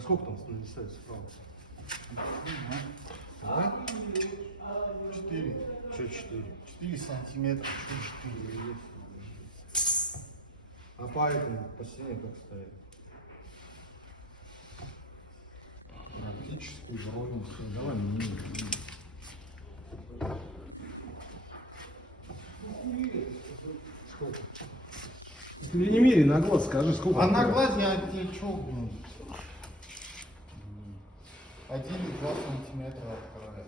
сколько там нависает справа? А? 4. Что 4? 4 сантиметра. 4. А по этому, по стене как стоит? Практически вровень. Давай мини. Сколько? Ты не мери на глаз, скажи, сколько. А на глаз я тебе что, блин? 1,2 сантиметра от края.